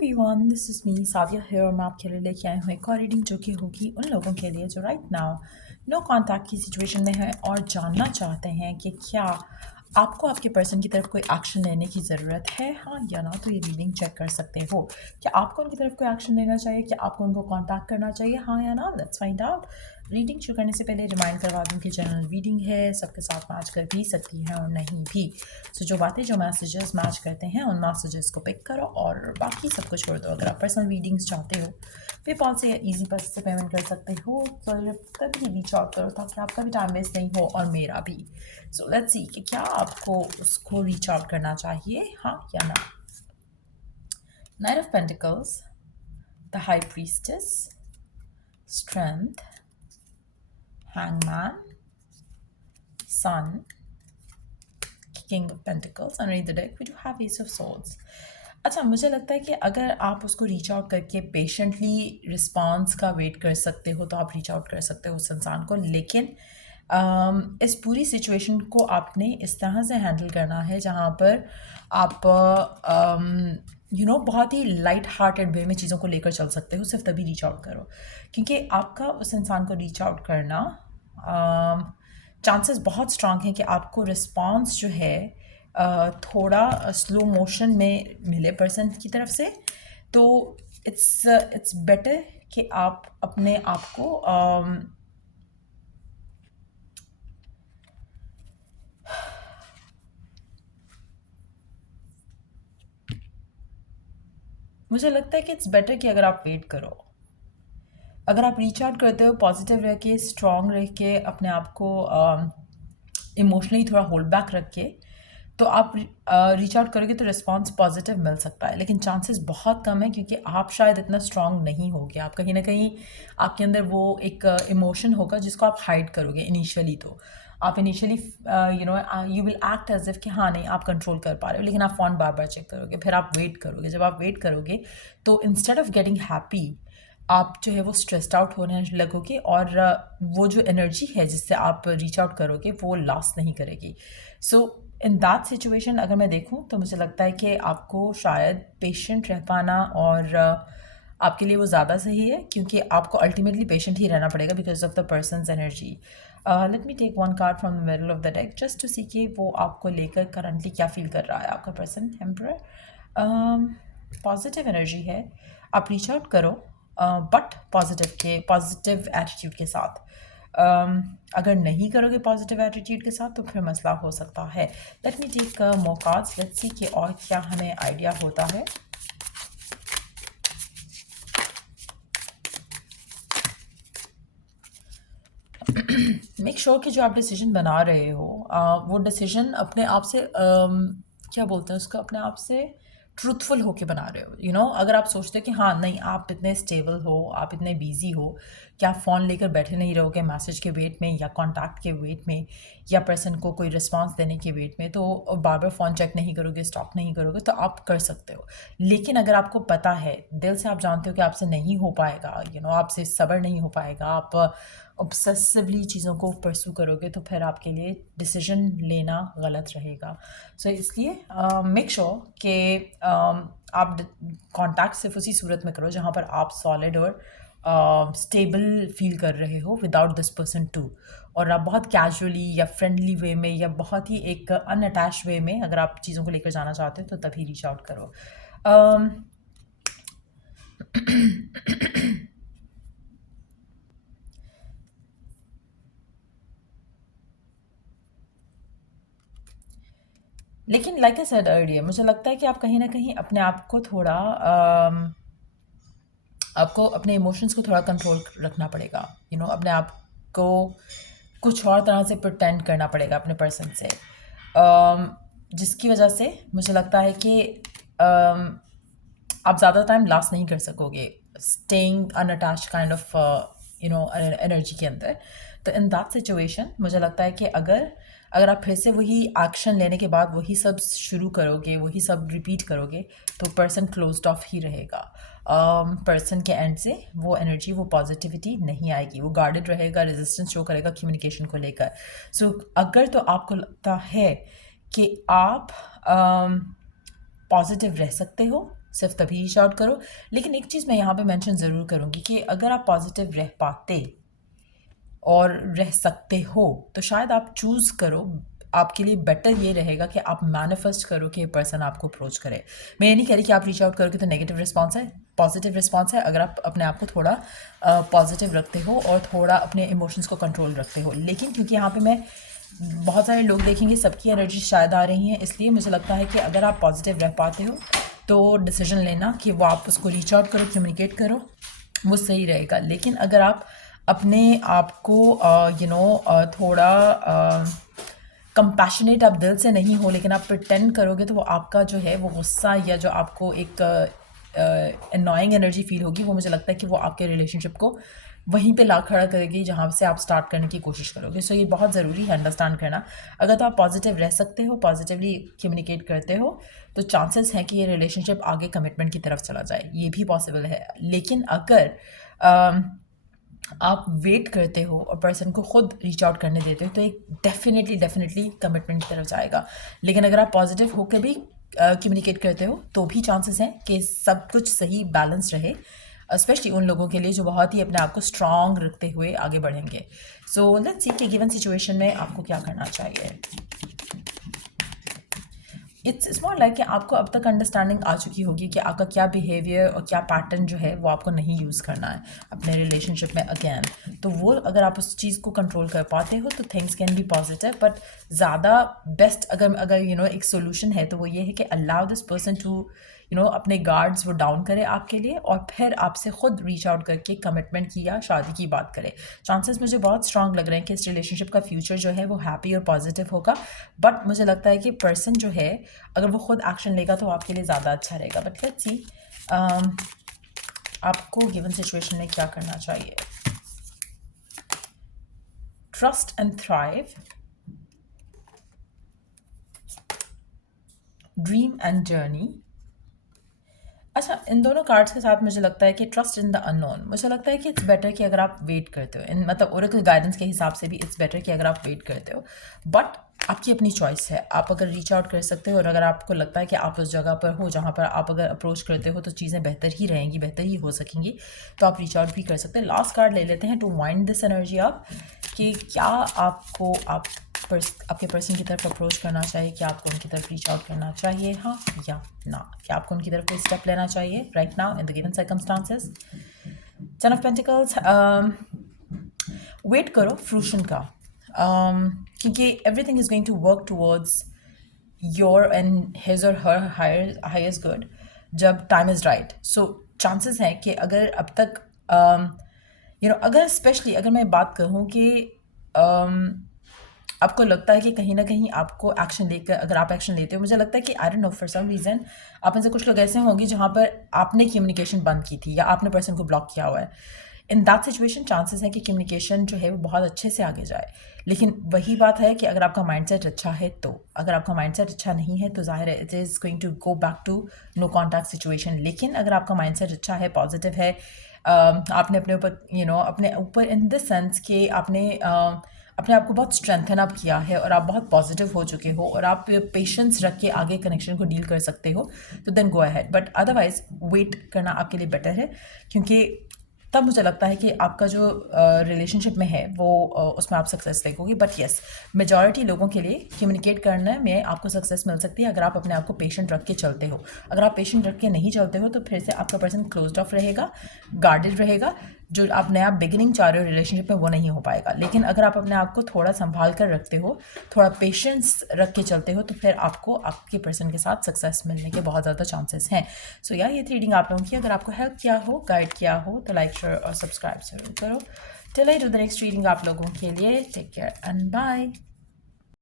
Everyone, this is me Sadia है और मैं आपके लिए लेके आई हूँ एक और रीडिंग जो कि होगी उन लोगों के लिए जो राइट नाउ नो कांटेक्ट की सिचुएशन में है और जानना चाहते हैं कि क्या आपको आपके पर्सन की तरफ कोई एक्शन लेने की ज़रूरत है, हाँ या ना। तो ये रीडिंग चेक कर सकते हो। क्या आपको उनकी तरफ कोई एक्शन लेना चाहिए, क्या आपको उनको कांटेक्ट करना चाहिए, हाँ या ना। Let's find out. रीडिंग शुरू करने से पहले रिमाइंड करवा दूँ कि जनरल रीडिंग है, सबके साथ मैच कर भी सकती है और नहीं भी। सो जो बातें जो मैसेजेस मैच करते हैं उन मैसेजेस को पिक करो और बाकी सब कुछ छोड़ दो। अगर आप पर्सनल रीडिंग्स चाहते हो पेपॉल से या ईजी पैसे से पेमेंट कर सकते हो, तो कभी रीच आउट करो ताकि आपका भी टाइम वेस्ट नहीं हो और मेरा भी। सो लेट्स सी कि क्या आपको उसको रीच आउट करना चाहिए, हाँ या ना। Knight of pentacles, the high priestess, strength, hangman, sun, King of Pentacles, underneath the deck we do have Ace of Swords. अच्छा, मुझे लगता है कि अगर आप उसको रीच आउट करके पेशेंटली रिस्पॉन्स का वेट कर सकते हो तो आप रीच आउट कर सकते हो उस इंसान को, लेकिन इस पूरी सिचुएशन को आपने इस तरह से हैंडल करना है जहाँ पर आप बहुत ही लाइट हार्टेड वे में चीज़ों को लेकर चल सकते हो। सिर्फ तभी रीच आउट करो, क्योंकि आपका उस इंसान को रीच आउट करना चांसेस बहुत स्ट्रांग हैं कि आपको रिस्पॉन्स जो है थोड़ा स्लो मोशन में मिले पर्सन की तरफ से। तो इट्स बेटर कि आप अपने आप को मुझे लगता है कि इट्स बेटर कि अगर आप वेट करो, अगर आप रीच आउट करते हो पॉजिटिव रह के, स्ट्रांग रह के, अपने आप को इमोशनली थोड़ा होल्ड बैक रख के, तो आप रीच आउट करोगे तो रिस्पॉन्स पॉजिटिव मिल सकता है। लेकिन चांसेस बहुत कम है क्योंकि आप शायद इतना स्ट्रांग नहीं होगे। आप कहीं ना कहीं आपके अंदर वो एक इमोशन होगा जिसको आप हाइड करोगे इनिशियली। तो आप initially you will act as if कि हाँ नहीं आप कंट्रोल कर पा रहे हो, लेकिन आप फ़ोन बार बार चेक करोगे, फिर आप वेट करोगे। जब आप वेट करोगे तो इंस्टेड ऑफ गेटिंग हैप्पी आप जो है वो स्ट्रेस्ड आउट होने लगोगे और वो जो एनर्जी है जिससे आप रीच आउट करोगे वो लास्ट नहीं करेगी। सो इन दैट सिचुएशन अगर मैं देखूं तो मुझे लगता है कि आपको शायद पेशेंट रह पाना और आपके लिए वो ज़्यादा सही है, क्योंकि आपको अल्टीमेटली पेशेंट ही रहना पड़ेगा because of the person's energy. Let me take one card from the middle of the deck just to see कि वो आपको लेकर करंटली क्या फील कर रहा है आपका पर्सन। एम्परर पॉजिटिव एनर्जी है, आप रीच आउट करो बट पॉजिटिव एटीट्यूड के साथ। अगर नहीं करोगे पॉजिटिव एटीट्यूड के साथ तो फिर मसला हो सकता है। Let me take more cards, let's see कि और क्या हमें आइडिया होता है। मेक श्योर कि जो आप डिसीजन बना रहे हो वो डिसीजन अपने आप से क्या बोलते हैं उसको, अपने आप से ट्रूथफुल होके बना रहे हो। अगर आप सोचते हो कि हाँ नहीं आप इतने स्टेबल हो, आप इतने बिजी हो कि आप फ़ोन लेकर बैठे नहीं रहोगे मैसेज के वेट में या कॉन्टैक्ट के वेट में या पर्सन को कोई रिस्पांस देने के वेट में, तो बार बार फ़ोन चेक नहीं करोगे, स्टॉप नहीं करोगे, तो आप कर सकते हो। लेकिन अगर आपको पता है, दिल से आप जानते हो कि आपसे नहीं हो पाएगा, आपसे सब्र नहीं हो पाएगा, आप ऑब्सेसिवली चीज़ों को परसू करोगे, तो फिर आपके लिए डिसीजन लेना गलत रहेगा। सो इसलिए मेक श्योर कि आप कांटेक्ट सिर्फ उसी सूरत में करो जहाँ पर आप सॉलिड और स्टेबल फील कर रहे हो विदाउट दिस पर्सन टू। और आप बहुत कैजुअली या फ्रेंडली वे में या बहुत ही एक अनअटैच वे में अगर आप चीज़ों को लेकर जाना चाहते हो तो तभी रीच आउट करो। लेकिन लाइक आई सेड अर्लियर, मुझे लगता है कि आप कहीं ना कहीं अपने आप को थोड़ा आपको अपने इमोशंस को थोड़ा कंट्रोल रखना पड़ेगा। अपने आप को कुछ और तरह से प्रिटेंड करना पड़ेगा अपने पर्सन से, जिसकी वजह से मुझे लगता है कि आप ज़्यादा टाइम लास्ट नहीं कर सकोगे staying unattached kind of energy के अंदर। तो इन दैट सिचुएशन मुझे लगता है कि अगर आप फिर से वही एक्शन लेने के बाद वही सब शुरू करोगे, वही सब रिपीट करोगे, तो पर्सन क्लोज्ड ऑफ ही रहेगा। पर्सन के एंड से वो एनर्जी, वो पॉजिटिविटी नहीं आएगी, वो गार्डेड रहेगा, रेजिस्टेंस शो करेगा कम्युनिकेशन को लेकर। सो अगर तो आपको लगता है कि आप पॉजिटिव रह सकते हो सिर्फ तभी रीच आउट करो। लेकिन एक चीज़ मैं यहाँ पे मेंशन ज़रूर करूँगी कि अगर आप पॉजिटिव रह पाते और रह सकते हो तो शायद आप चूज़ करो, आपके लिए बेटर ये रहेगा कि आप मैनिफेस्ट करो कि ये पर्सन आपको अप्रोच करे। मैं ये नहीं कह रही कि आप रीच आउट करोगे तो नेगेटिव रिस्पॉन्स है, पॉजिटिव रिस्पॉन्स है अगर आप अपने आप को थोड़ा पॉजिटिव रखते हो और थोड़ा अपने इमोशंस को कंट्रोल रखते हो। लेकिन क्योंकि यहाँ पे मैं बहुत सारे लोग देखेंगे सबकी एनर्जी शायद आ रही है, इसलिए मुझे लगता है कि अगर आप पॉजिटिव रह पाते हो तो डिसीजन लेना कि वो आप उसको रीच आउट करो, कम्युनिकेट करो, वो सही रहेगा। लेकिन अगर आप अपने आप को थोड़ा कंपैशनेट आप दिल से नहीं हो लेकिन आप प्रिटेंड करोगे तो वो आपका जो है वो गुस्सा या जो आपको एक अननोइंग एनर्जी फील होगी, वो मुझे लगता है कि वो आपके रिलेशनशिप को वहीं पे ला खड़ा करेगी जहाँ से आप स्टार्ट करने की कोशिश करोगे। सो ये बहुत ज़रूरी है अंडरस्टैंड करना। अगर तो आप पॉजिटिव रह सकते हो, पॉजिटिवली कम्युनिकेट करते हो, तो चांसेस हैं कि ये रिलेशनशिप आगे कमिटमेंट की तरफ चला जाए, ये भी पॉसिबल है। लेकिन अगर आप वेट करते हो और पर्सन को खुद रीच आउट करने देते हो तो एक डेफिनेटली कमिटमेंट की तरफ जाएगा। लेकिन अगर आप पॉजिटिव होकर भी कम्युनिकेट करते हो तो भी चांसेस हैं कि सब कुछ सही बैलेंस रहे, स्पेशली उन लोगों के लिए जो बहुत ही अपने आप को स्ट्रांग रखते हुए आगे बढ़ेंगे। सो लेट्स सी कि गिवन सिचुएशन में आपको क्या करना चाहिए। इट्स मोर लाइक कि आपको अब तक अंडरस्टैंडिंग आ चुकी होगी कि आपका क्या बिहेवियर और क्या पैटर्न जो है वो आपको नहीं यूज़ करना है अपने रिलेशनशिप में अगेन। तो वो अगर आप उस चीज़ को कंट्रोल कर पाते हो तो things can be positive. But ज़्यादा बेस्ट अगर एक सोल्यूशन है तो वो ये है कि अलाउ दिस पर्सन टू अपने गार्ड्स वो डाउन करे आपके लिए और फिर आपसे खुद रीच आउट करके कमिटमेंट की या शादी की बात करे। चांसेस मुझे बहुत स्ट्रांग लग रहे हैं कि इस रिलेशनशिप का फ्यूचर जो है वो हैप्पी और पॉजिटिव होगा। बट मुझे लगता है कि पर्सन जो है अगर वो खुद एक्शन लेगा तो आपके लिए ज़्यादा अच्छा रहेगा। बट लेट्स सी आपको गिवन सिचुएशन में क्या करना चाहिए। Trust and thrive, dream and journey. अच्छा, इन दोनों कार्ड्स के साथ मुझे लगता है कि ट्रस्ट इन द अननोन, मुझे लगता है कि इट्स बेटर कि अगर आप वेट करते हो, इन मतलब ओरेकल गाइडेंस के हिसाब से भी इट्स बेटर कि अगर आप वेट करते हो। बट आपकी अपनी चॉइस है, आप अगर रीच आउट कर सकते हो और अगर आपको लगता है कि आप उस जगह पर हो जहाँ पर आप अगर अप्रोच करते हो तो चीज़ें बेहतर ही रहेंगी, बेहतर ही हो सकेंगी, तो आप रीच आउट भी कर सकते हैं। लास्ट कार्ड ले लेते हैं to wind this energy up कि क्या आपको आपके पर्सन की तरफ अप्रोच करना चाहिए, क्या आपको उनकी तरफ रीच आउट करना चाहिए, हाँ या ना, क्या आपको उनकी तरफ कोई स्टेप लेना चाहिए right now in the given circumstances. Ten of pentacles, wait करो फ्रूशन का, क्योंकि everything is going to work towards your and his और हर हाईएस्ट गुड जब time is right. So chances हैं कि अगर अब तक अगर स्पेशली अगर मैं बात कहूँ कि आपको लगता है कि कहीं ना कहीं आपको एक्शन लेकर अगर आप एक्शन लेते हो, मुझे लगता है कि I don't know for some reason आप में से कुछ लोग ऐसे होंगे जहाँ पर आपने कम्युनिकेशन बंद की थी या आपने पर्सन को ब्लॉक किया हुआ है। इन दैट सिचुएशन चांसेस है कि कम्युनिकेशन जो है वो बहुत अच्छे से आगे जाए। लेकिन वही बात है कि अगर आपका माइंडसेट अच्छा है तो, अगर आपका माइंडसेट अच्छा नहीं है तो जाहिर है it is going to go back to no contact situation. लेकिन अगर आपका माइंडसेट अच्छा है, पॉजिटिव है, आपने अपने ऊपर अपने ऊपर इन द सेंस कि आपने अपने आप को बहुत स्ट्रेंथन अप किया है और आप बहुत पॉजिटिव हो चुके हो और आप पेशेंस रख के आगे कनेक्शन को डील कर सकते हो, तो then go ahead. But otherwise wait करना आपके लिए बेटर है, क्योंकि तब मुझे लगता है कि आपका जो रिलेशनशिप में है वो उसमें आप सक्सेस देखोगे। बट येस, मेजॉरिटी लोगों के लिए कम्युनिकेट करने में आपको सक्सेस मिल सकती है अगर आप अपने आप को पेशेंट रख के चलते हो। अगर आप पेशेंट रख के नहीं चलते हो तो फिर से आपका पर्सन क्लोज्ड ऑफ रहेगा, गार्डेड रहेगा, जो आप नया बिगिनिंग चाह रहे हो रिलेशनशिप में वो नहीं हो पाएगा। लेकिन अगर आप अपने आप को थोड़ा संभाल कर रखते हो, थोड़ा पेशेंस रख के चलते हो, तो फिर आपको आपके पर्सन के साथ सक्सेस मिलने के बहुत ज़्यादा चांसेस हैं। सो यार ये थी रीडिंग आप लोगों की। अगर आपको हेल्प किया हो, गाइड किया हो तो लाइक शेयर और सब्सक्राइब जरूर करो। Till I do the next reading आप लोगों के लिए टेक केयर एंड बाय।